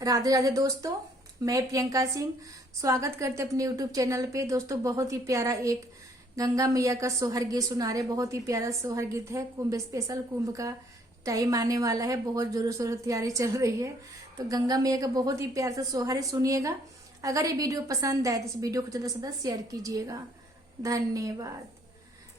राधे राधे दोस्तों, मैं प्रियंका सिंह स्वागत करते अपने YouTube चैनल पे। दोस्तों बहुत ही प्यारा एक गंगा मैया का सोहर गीत सुना रहे। बहुत ही प्यारा सोहर गीत है। कुंभ स्पेशल, कुंभ का टाइम आने वाला है, बहुत जोरों शोरों तैयारी चल रही है। तो गंगा मैया का बहुत ही प्यारा सा सोहर है, सुनिएगा। अगर ये वीडियो पसंद आए तो इस वीडियो को ज्यादा से ज्यादा शेयर कीजिएगा। धन्यवाद।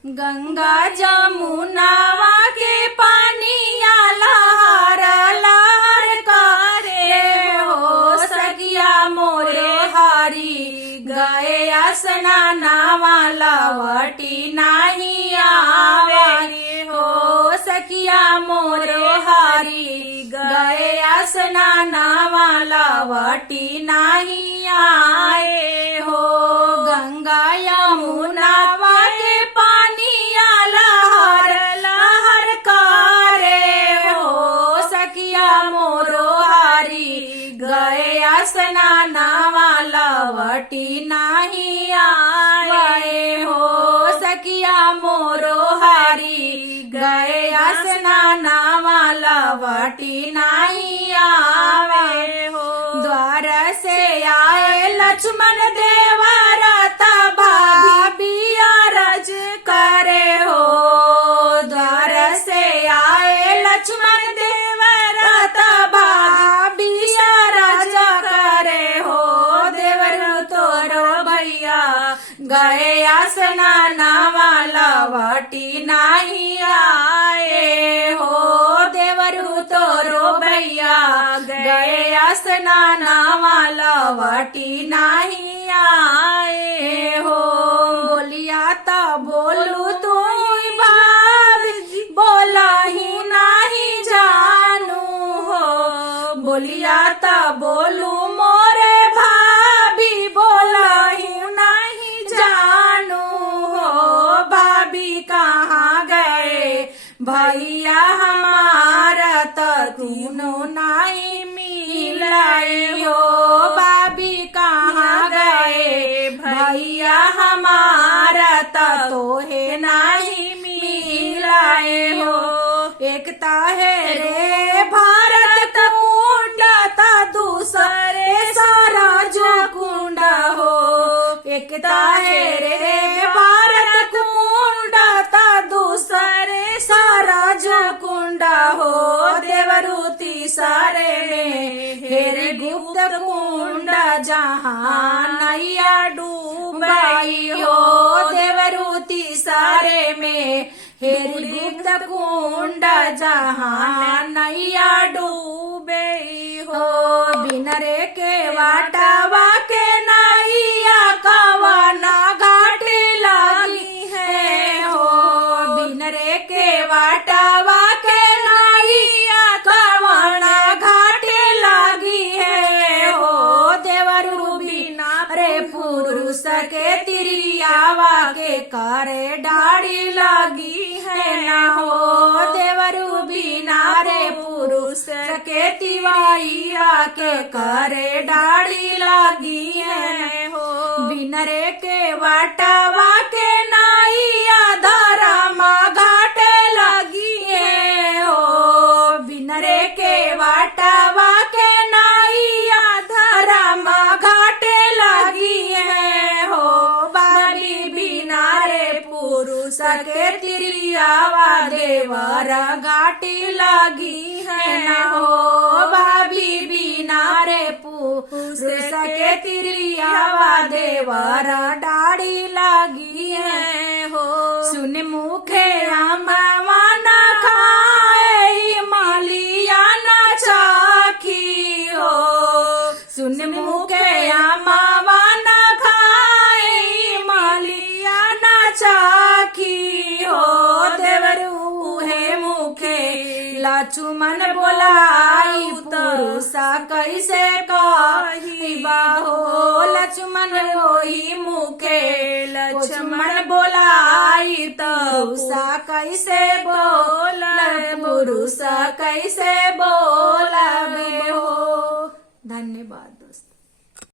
गंगा जमुनावा के पानिया लहर लहर करे हो सखिया मोरे हारी गए स्नानावा लवटी नहीं आवे हो सखिया मोरे हारी गए स्नानावा लवटी नहीं आए हो। गंगा यमुनावा के पानिया लहर लहर करे हो सखिया मोरो हारी गए स्नानावा लवटी नहीं आए हो सखिया मोरो हारी गए स्नानावा लवटी नहीं आवे हो। द्वार से आए लक्ष्मण देवरता भाभी अरज करे हो। द्वार से आए लक्ष्मण देवरता भाभी अरज करे हो। देवरु तोरो भैया गए स्नानावा लवटी नहीं आए हो। देवरु तोरो भैया गए स्नानावा लवटी नहीं आए हो। बोलिया तो बोलू तू भाभी बोला ही नहीं जानू हो। बोलिया तो बोलू मोरे भाभी बोला ही नहीं जानू हो। भाभी कहाँ गए भैया हमारा तो तीनों नहीं मिलाई हो। भाभी कहाँ गए भैया हमारा तो है नहीं मिलाए हो। एकता है रे भारत कुंडा ता दूसरे सारा जो कुंडा हो। एकता है रे भारत कुंडा ता दूसरे सारा जो कुंडा हो। देवरूती सारे में हेरे गुप्त कुंडा जहाँ नैया डूबाई हो। देवरूती सारे में हेरे गुप्त कुंडा जहाँ नैया डूबे हो। बिनरे के वाटावा के नैया कवाना घाट लगी है हो। बिनरे के वाटावा के नैया कवाना घाट लगी है हो। देवरु बिना रे पुरुष के तिरियावा के करे डाड़ी लगी है ना हो। देवरु बिना रे पुरुष के तिवाइया के करे डाड़ी लगी है हो। बिनरे के वाटावा के नैया धरमा घाट लगी है हो। बिनरे के वाटावा के नैया धरमा घाट लगी है हो। बाली बिना रे पुरुष के तिरियावा देवर घाटी लगी है ना हो। बाबी बिना रे पुरुष के तिरियावा देवर डाड़ी लगी है हो। सुन मुखे अम्बावाना खाए मालिया न चाखी हो। सुन मुखे अम्बावाना खाए मालिया न चाखी हो। देवरू है मुखे लक्ष्मण बोलाई पुरुषा कैसे कहिबा हो। लक्ष्मण वही मुखे लक्ष्मण बोलाई पुरुषा कैसे बोल पुरुषा कैसे बोल